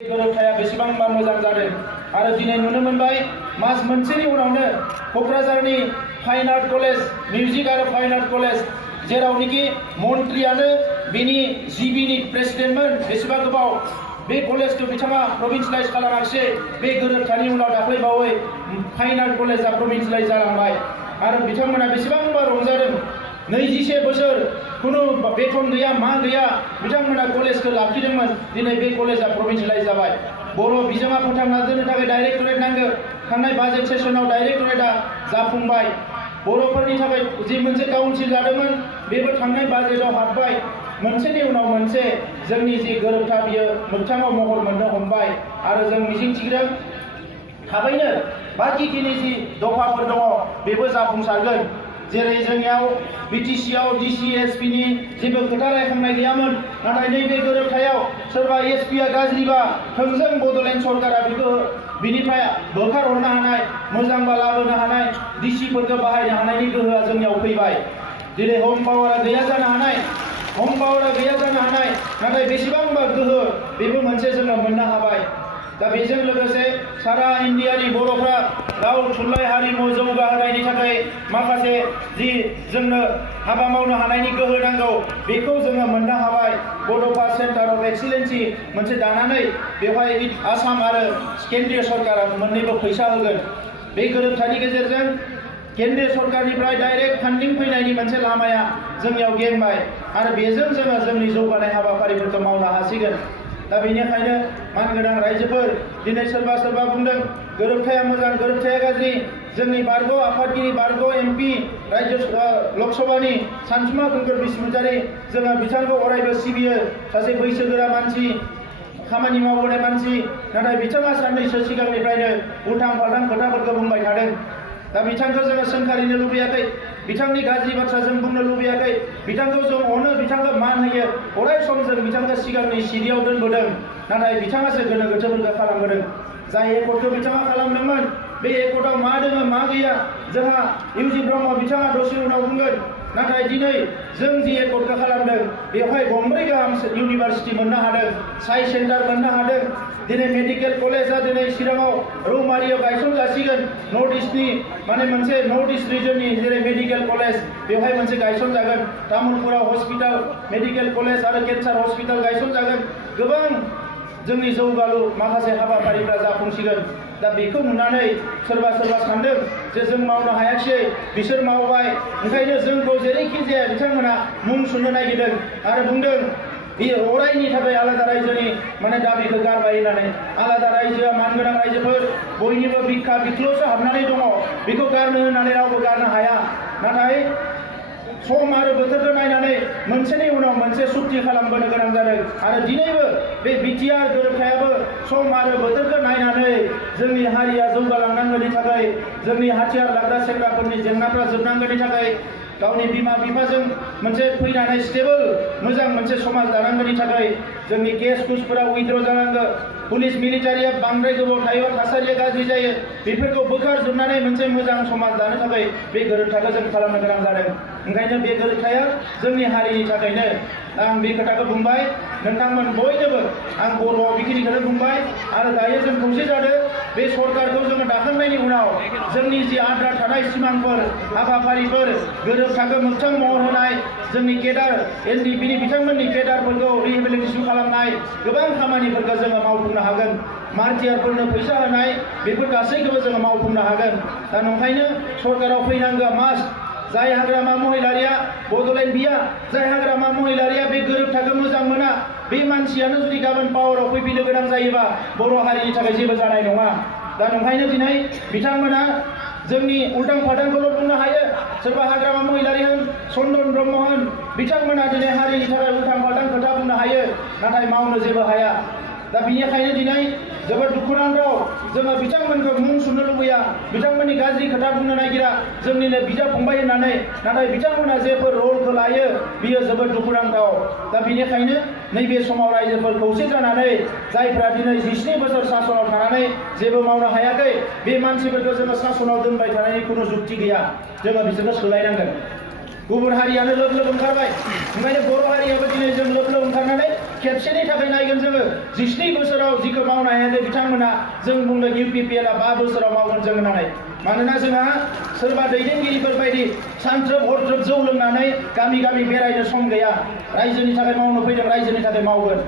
गोरोबथाया बेसेबांबा मोजां जादों आरो दिनै नुनो मोनबाय मास मोनसेनि उनावनो क'क्राझारनि फाइन आर्ट कलेज मिउजिक आरो फाइन आर्ट कलेज जेरावनिखि मन्त्रियानो बेनि जिबिनि प्रेसिडेन्टमोन बेसेबा गोबाव बे कलेजखौ बिथाङा प्रभिन्सियेलाइज खालामाखिसै। बे गोरोबथानि उनाव दाख्लैबावै फाइन आर्ट कलेजआ प्रभिन्सियेलाइज जालांबाय आरो बिथांमोना बेसेबांबा रंजादों। 21 बोसोर खुनु बेथन गैया मा गैया बिथांमोना कलेजखौ लाखिदोंमोन। दिनै बे कलेजआ प्रभिन्सियेलाइज जाबाय। बर' बिजोङा फोथांना दोननो थाखाय डाइरेक्टरेट नांगौ। थांनाय बाजेट सेसनाव डाइरेक्टरेटआ जाफुंबाय। बर'फोरनि थाखाय जि मोनसे काउन्सिल जादोंमोन बेबो थांनाय बाजेटआव हाबबाय। मोनसेनि उनाव मोनसे जोंनि जि गोरोबथा बियो मोगथाङाव महर मोननो हमबाय आरो जों मिजिंथिदों थाबैनो बाखिखिनि जि दफाफोर दङ बेबो जाफुंसारगोन। जेरै जोंनियाव बिटिसिआव डिसि एसपिनि जेबो खोथा रायखांनाय गैयामोन, नाथाय नैबे गोरोबथायाव सोरबा एसपिआ गाज्रिबा थोंजों बड'लेण्ड सरकारा बेखौ बिनिफ्राय बोखारहरनो हानाय, मोजांबा लाबोनो हानाय, डिसिफोरखौ बाहायनो हानायनि गोहोआ जोंनियाव फैबाय। दिनै हम पावारा गैया जानो हानाय, नाथाय बेसेबांबा गोहो बेबो मोनसे जोङो मोननो हाबाय। दा बेजों लोगोसे सारा इन्डियानि बर'फ्रा राव थुनलाइ हारिमु जौगाहोनायनि थाखाय माखासे जि जोंनो हाबा मावनो हानायनि गोहो नांगौ बेखौ जोङो मोननो हाबाय। बड'फा सेन्टार अफ एक्सिलेन्सि मोनसे दानानै बेवहाय आसाम आरो केन्द्रीय सरकारा मोन्नैबो फैसा होगोन। बे गोरोबथानि गेजेरजों केन्द्रीय सरकारनिफ्राय डाइरेक्ट फान्डिं फैनायनि मोनसे लामाया जोंनियाव गेंबाय आरो बेजों जोङो जोंनि जौगानाय हाबाफारिफोरखौ मावनो हासिगोन। दा बेनिखायनो मानगोनां रायजोफोर दिनै सोरबा बुंदों गोरोबथाया मोजां गोरोबथाया गाज्रि। जोंनि बारग' आफादगिरि बारग' एमपि राज्य लकसभानि सानसुमा खुंगुर बसुमतारी जोङो बिथांखौ अरायबो सिबियो। सासे बैसोगोरा मानसि, खामानि मावबोनाय मानसि, नाथाय बिथाङा साननैसो सिगांनिफ्रायनो उल्थां फाल्थां खोथाफोरखौ बुंबाय थादों। दा बिथांखौ जोङो सोंखारिनो लुबैयाखै, बिथांनि गाज्रि बाथ्रा जों बुंनो लुबैयाखै, बिथांखौ जों अनो, बिथांखौ मान होयो। अराय सम जों बिथांखौ सिगांनि सिरियाव दोनबोदों, नाथाय बिथाङासो गोनो गोथोफोरखौ खालामबोदों। जाय एकर्डखौ बिथाङा खालामदोंमोन बे एकर्डआव मा दोङो मा गैया जोंहा इउजि ब्रह्म बिथाङा दसे उनाव बुंगोन। नाथाय दिनै जों जि एकर्डखौ खालामदों बेवहाय गंब्रै गाहाम इउनिभारसिटि मोननो हादों, साइन्स सेन्टार मोननो हादों। दिनै मेडिकेल कलेजआ दिनै चिराङाव रौमारियाव गायसनजासिगोन। नर्थ इस्टनि मोनसे नर्थ इस्ट रिजननि जेरै मेडिकेल कलेज बेवहाय मोनसे गायसनजागोन। तामुलपुराव हस्पिटाल मेडिकेल कलेज आरो केन्सार हस्पिटाल गायसनजागोन। गोबां जोंनि जौगालु माखासे हाबाफारिफ्रा जाफुंसिगोन। दा बेखौ नुनानै सोरबा सानदों जे जों मावनो हायाखिसै, बिसोर मावबाय, ओंखायनो जोंखौ जेरैखि जाया बिथांमोना मुं सुनो नागिरदों आरो बुंदों बे अरायनि थाखाय आलादा रायजोनि दाबिखौ गारबाय होननानै। आलादा रायजोआ मानगोनां रायजोफोर बयनिबो बिखा बिख्लोआवसो हाबनानै दङ, बेखौ गारनो होननानै रावबो गारनो हाया। नाथाय सम आरो बोथोरखौ नायनानै मोनसेनि उनाव मोनसे सुक्ति खालामबोनो गोनां जादों आरो दिनैबो बे बिटिआर गोरोबथायाबो सम आरो बोथोरखौ नायनानै जोंनि हारिया जौगालांनांगौनि थाखाय, जोंनि हाथियार लाग्रा सेंग्राफोरनि जेंनाफ्रा जोबनांगौनि थाखाय, गावनि बिमा बिफाजों मोनसे फैनानै स्टेबल मोजां मोनसे समाज दानांगौनि थाखाय जोंनि केस कुसफोरा उइथड्र जानांगौ। पुलिस मिलिटारिया बांद्राय गोबाव थायोबा थासारिया गाज्रि जायो। बेफोरखौ बोखारजोबनानै मोनसे मोजां समाज दानो थाखाय बे गोरोबथाखौ जों खालामनो गोनां जादों। ओंखायनो बे गोरोबथाया जोंनि हारिनि थाखायनो आं बे खोथाखौ बुंबाय। नोंथांमोन बयनोबो आं बर'आव बेखिनिखौनो बुंबाय आरो दायो जों खौसे जादों। बे सरकारखौ जोङो दाखांनायनि उनाव जोंनि जि आद्रा थानाय सिमांफोर हाबाफारिफोर गोरोबथाखौ मोगथां महर होनाय, जोंनि केडार एनडिपिनि बिथांमोननि केडारफोरखौ रिहेबिलिटेसन खालामनाय गोबां खामानिफोरखौ जोङो मावफुंनो हागोन। मार्टियारफोरनो फैसा होनाय बेफोर गासैखौबो जोङो मावफुंनो हागोन। दा नंखायनो सरकाराव फैनांगौ मास। जाय हाग्रामा महिलारिया बड'लेण्ड बिया, जाय हाग्रामा महिलारिया बे गोरोबथाखौ मोजां मोना, बे मानसियानो जुदि गाबोन पावाराव फैफिननो गोनां जायोबा बर' हारिनि थाखाय जेबो जानाय नङा। दा नंखायनो दिनै बिथांमोना जोंनि उल्थां फाल्थांखौल' बुंनो हायो। सोरबा हाग्रामा महिलारि होन, चन्दन ब्रह्म होन, बिथांमोना दिनै हारिनि थाखाय उल्थां फाल्थां खोथा बुंनो हायो, नाथाय मावनो जेबो हाया। दा बेनिखायनो दिनै जोबोद दुखुनांथाव, जोङो बिथांमोनखौ मुं सुनो लुबैया, बिथांमोननि गाज्रि खोथा बुंनो नागिरा जोंनिनो बिदा फंबाय होननानै, नाथाय बिथांमोना जेफोर रलखौ लायो बियो जोबोद दुखुनांथाव। दा बेनिखायनो नैबे समाव रायजोफोर खौसे जानानै जायफ्रा दिनै 19 बोसोर सासनाव थानानै जेबो मावनो हायाखै, बे मानसिफोरखौ जोङो सासनाव दोनबाय थानायनि खुनु जुक्ति गैया। जोङो बिसोरखौ सोलायनांगोन। गुबुन हारियानो लोब लोब ओंखारबाय, ओंखायनो बर' हारियाबो दिनै जों लोब लोब ओंखारनानै खेबसेनि थाखाय नायगोन जोङो 17 बोसोराव जिखौ मावनो हायाखै बिथांमोना जों बुंदों UPPLआ 5 बोसोराव मावगोन जों होननानै मानोना जोंहा सोरबा दैदेनगिरिफोर बायदि सानथ्रोब हरथ्रोब जौ लोंनानै गामि गामि बेरायनो सम गैया रायजोनि थाखाय मावनो फैदों रायजोनि थाखाय मावगोन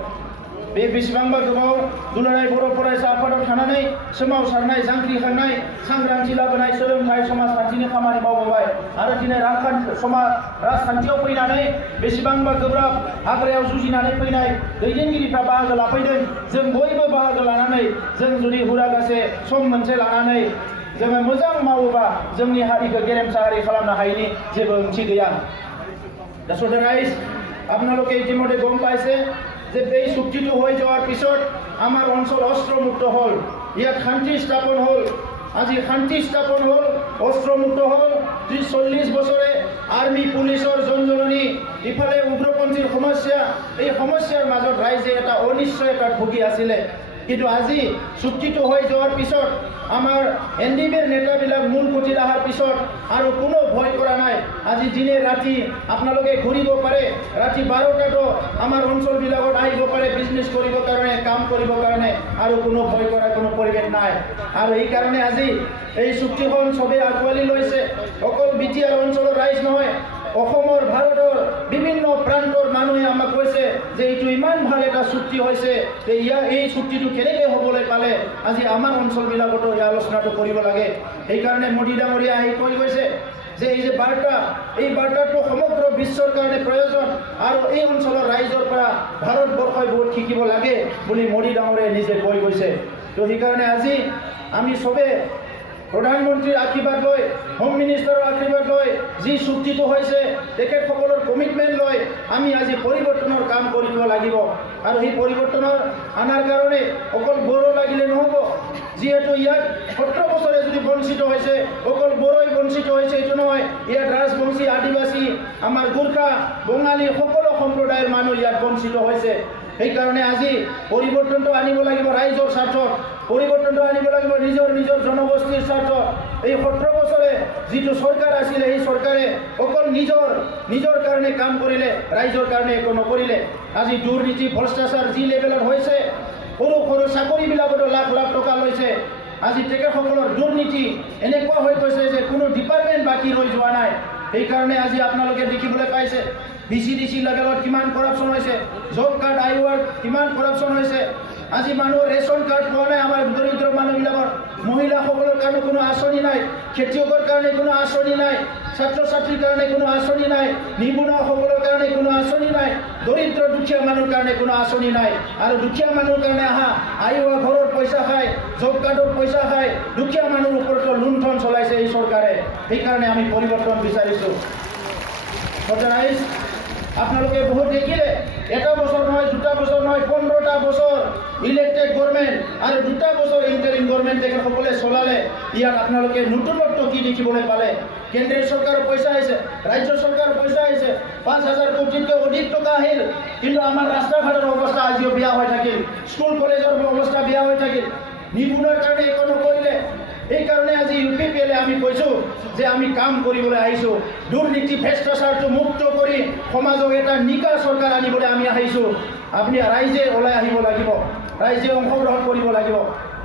बे बेसेबांबा गोबाव दुलाराय बर' फरायसा आफादाव थानानै सोमावसारनाय जांख्रिखांनाय सांग्रांथि लाबोनाय सोलोंथाइ समाजखान्थिनि खामानि मावबोबाय आरो दिनै राजखान्थियाव फैनानै बेसेबांबा गोब्राब हाग्रायाव जुजिनानै फैनाय दैदेनगिरिफ्रा बाहागो लाफैदों जों बयबो बाहागो लानानै जों जुदि हुरागासे सम मोनसे लानानै जोङो मोजां मावोबा जोंनि हारिखौ गेरेमसा हारि खालामनो हायिनि जेबो ओंथि गैया That's what the rise আপোনালোকে ইতিমধ্যে গম পাইছে যে এই চুক্তিটো হৈ যোৱাৰ পিছত আমাৰ অঞ্চল অস্ত্ৰমুক্ত হ'ল ইয়াত শান্তি স্থাপন হ'ল আজি শান্তি স্থাপন হ'ল অস্ত্ৰমুক্ত হ'ল 30-40 বছৰে আৰ্মি পুলিচৰ জনজননী ইফালে উগ্ৰপন্থীৰ সমস্যা এই সমস্যাৰ মাজত ৰাইজে এটা অনিশ্চয়তাত ভুগি আছিলে কিন্তু আজি চুক্তিটো হৈ যোৱাৰ পিছত আমাৰ এনডিবিৰ নেতাবিলাক মূল গতিত অহাৰ পিছত আৰু কোনো ভয় কৰা নাই আজি দিনে ৰাতি আপোনালোকে ঘূৰিব পাৰে ৰাতি 12টাতো আমাৰ অঞ্চলবিলাকত আহিব পাৰে বিজনেছ কৰিবৰ কাৰণে কাম কৰিবৰ কাৰণে আৰু কোনো ভয় কৰা কোনো পৰিৱেশ নাই আৰু এই কাৰণে আজি এই চুক্তিখন সবেই আঁকোৱালি লৈছে অকল বিটিআৰ অঞ্চলৰ ৰাইজ নহয় অসমৰ ভাৰতৰ বিভিন্ন প্ৰান্তৰ মানুহে আমাক কৈছে যে এইটো ইমান ভাল এটা চুক্তি হৈছে যে এই চুক্তিটো কেনেকৈ হ'বলৈ পালে আজি আমাৰ অঞ্চলবিলাকতো এই আলোচনাটো কৰিব লাগে সেইকাৰণে মোদী ডাঙৰীয়া আহি কৈ গৈছে যে এই যে বাৰ্তা এই বাৰ্তাটো সমগ্ৰ বিশ্বৰ কাৰণে প্ৰয়োজন আৰু এই অঞ্চলৰ ৰাইজৰ পৰা ভাৰতবৰ্ষই বহুত শিকিব লাগে বুলি মোদী ডাঙৰীয়াই নিজে কৈ গৈছে তো সেইকাৰণে আজি আমি সবে প্ৰধানমন্ত্ৰীৰ আশীৰ্বাদ লৈ হোম মিনিষ্টাৰৰ আশীৰ্বাদ লৈ যি চুক্তিটো হৈছে তেখেতসকলৰ কমিটমেণ্ট লৈ আমি আজি পৰিৱৰ্তনৰ কাম কৰিব লাগিব আৰু সেই পৰিৱৰ্তনৰ আনাৰ কাৰণে অকল বড়ো লাগিলে নহ'ব যিহেতু ইয়াত 17 বছৰে যদি বঞ্চিত হৈছে অকল বড়োই বঞ্চিত হৈছে এইটো নহয় ইয়াত ৰাজবংশী আদিবাসী আমাৰ গোৰ্খা বঙালী সকলো সম্প্ৰদায়ৰ মানুহ ইয়াত বঞ্চিত হৈছে সেইকাৰণে আজি পৰিৱৰ্তনটো আনিব লাগিব ৰাইজৰ স্বাৰ্থত পৰিৱৰ্তনটো আনিব লাগিব নিজৰ জনগোষ্ঠীৰ স্বাৰ্থত এই 17 বছৰে যিটো চৰকাৰ আছিলে এই চৰকাৰে অকল নিজৰ কাৰণে কাম কৰিলে ৰাইজৰ কাৰণে একো নকৰিলে আজি দুৰ্নীতি ভ্ৰষ্টাচাৰ যি লেভেলত হৈছে সৰু চাকৰিবিলাকতো লাখ টকা লৈছে আজি তেখেতসকলৰ দুৰ্নীতি এনেকুৱা হৈ গৈছে যে কোনো ডিপাৰ্টমেণ্ট বাকী ৰৈ যোৱা নাই সেইকাৰণে আজি আপোনালোকে দেখিবলৈ পাইছে BCDC লেভেলত কিমান কৰাপশ্যন হৈছে জব কাৰ্ড আইৱাৰ কিমান কৰাপশ্যন হৈছে আজি মানুহৰ ৰেচন কাৰ্ড পোৱা নাই আমাৰ দৰিদ্ৰ মানুহবিলাকৰ মহিলাসকলৰ কাৰণে কোনো আঁচনি নাই খেতিয়কৰ কাৰণে কোনো আঁচনি নাই ছাত্ৰ ছাত্ৰীৰ কাৰণে কোনো আঁচনি নাই নিবনুৱাসকলৰ কাৰণে কোনো আঁচনি নাই দৰিদ্ৰ দুখীয়া মানুহৰ কাৰণে কোনো আঁচনি নাই আৰু দুখীয়া মানুহৰ কাৰণে আইৱা ঘৰৰ পইচা খায় জব কাৰ্ডৰ পইচা খায় দুখীয়া মানুহৰ ওপৰতো লুণ্ঠন চলাইছে এই চৰকাৰে সেইকাৰণে আমি পৰিৱৰ্তন বিচাৰিছোঁ আপোনালোকে বহুত দেখিলে এটা বছৰ নহয় দুটা বছৰ নহয় 15টা বছৰ ইলেক্টেড গভৰ্ণমেণ্ট আৰু 2টা বছৰ ইণ্টাৰিম গভৰ্ণমেণ্ট তেখেতসকলে চলালে ইয়াত আপোনালোকে নতুনত্ব কি দেখিবলৈ পালে কেন্দ্ৰীয় চৰকাৰৰ পইচা আহিছে ৰাজ্য চৰকাৰৰ পইচা আহিছে 5,000 কোটিতকৈ অধিক টকা আহিল কিন্তু আমাৰ ৰাস্তা ঘাটৰ অৱস্থা আজিও বেয়া হৈ থাকিল স্কুল কলেজৰ অৱস্থা বেয়া হৈ থাকিল নিবনুৱাৰ কাৰণে একো নকৰিলে এইকাৰণে আজি UPPLে আমি কৈছোঁ যে আমি কাম কৰিবলৈ আহিছোঁ দুৰ্নীতি ভ্ৰষ্টাচাৰটো মুক্ত কৰি সমাজক এটা নিকা চৰকাৰ আনিবলৈ আমি আহিছোঁ আপুনি ৰাইজে ওলাই আহিব লাগিব ৰাইজে অংশগ্ৰহণ কৰিব লাগিব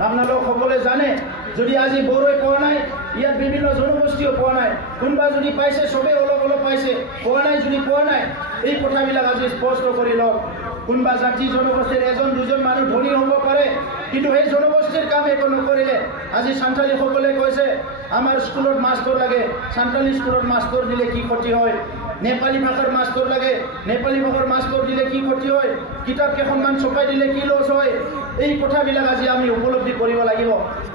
আপোনালোক সকলোৱে জানে যদি আজি বড়োই পোৱা নাই ইয়াত বিভিন্ন জনগোষ্ঠীও পোৱা নাই কোনোবা যদি পাইছে সবেই অলপ পাইছে পোৱা নাই যদি পোৱা নাই এই কথাবিলাক আজি স্পষ্ট কৰি লওক কোনোবা জাতি জনগোষ্ঠীৰ এজন দুজন মানুহ ধনী হ'ব পাৰে কিন্তু সেই জনগোষ্ঠীৰ কাম একো নকৰিলে আজি সান্থালীসকলে কৈছে আমাৰ স্কুলত মাষ্টৰ লাগে সান্থালী স্কুলত মাষ্টৰ দিলে কি ক্ষতি হয় নেপালী ভাষাৰ মাষ্টৰ লাগে নেপালী ভাষাৰ মাষ্টৰ দিলে কি ক্ষতি হয় কিতাপ কেইখনমান ছপাই দিলে কি লছ হয় এই কথাবিলাক আজি আমি উপলব্ধি কৰিব লাগিব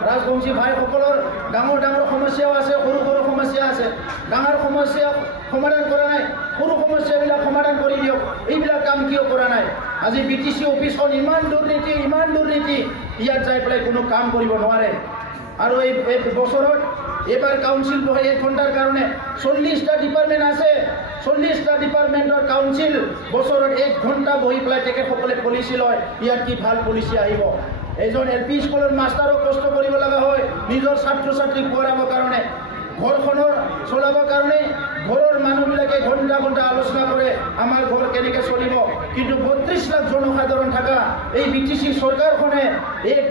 ৰাজবংশী ভাইসকলৰ ডাঙৰ সমস্যাও আছে সৰু সমস্যা আছে ডাঙৰ সমস্যা সমাধান কৰা নাই সৰু সমস্যাবিলাক সমাধান কৰি দিয়ক এইবিলাক কাম কিয় কৰা নাই আজি BTC অফিসখন ইমান দুৰ্নীতি ইয়াত যাই পেলাই কোনো কাম কৰিব নোৱাৰে আৰু এই বছৰত এবাৰ কাউন্সিল বহে 1 ঘণ্টাৰ কাৰণে 40টা ডিপাৰ্টমেণ্ট আছে 40টা ডিপাৰ্টমেণ্টৰ কাউন্সিল বছৰত 1 ঘণ্টা বহি পেলাই তেখেতসকলে পলিচি লয় ইয়াত কি ভাল পলিচি আহিব এজন LP স্কুলৰ মাষ্টাৰক কষ্ট কৰিব লগা হয় নিজৰ ছাত্ৰ ছাত্ৰীক পঢ়াবৰ কাৰণে ঘৰখনৰ চলাবৰ কাৰণে ঘৰৰ মানুহবিলাকে ঘণ্টা ঘণ্টা আলোচনা কৰে আমাৰ ঘৰ কেনেকৈ চলিব, কিন্তু 32 লাখ জনসাধাৰণ থকা এই BTC চৰকাৰখনে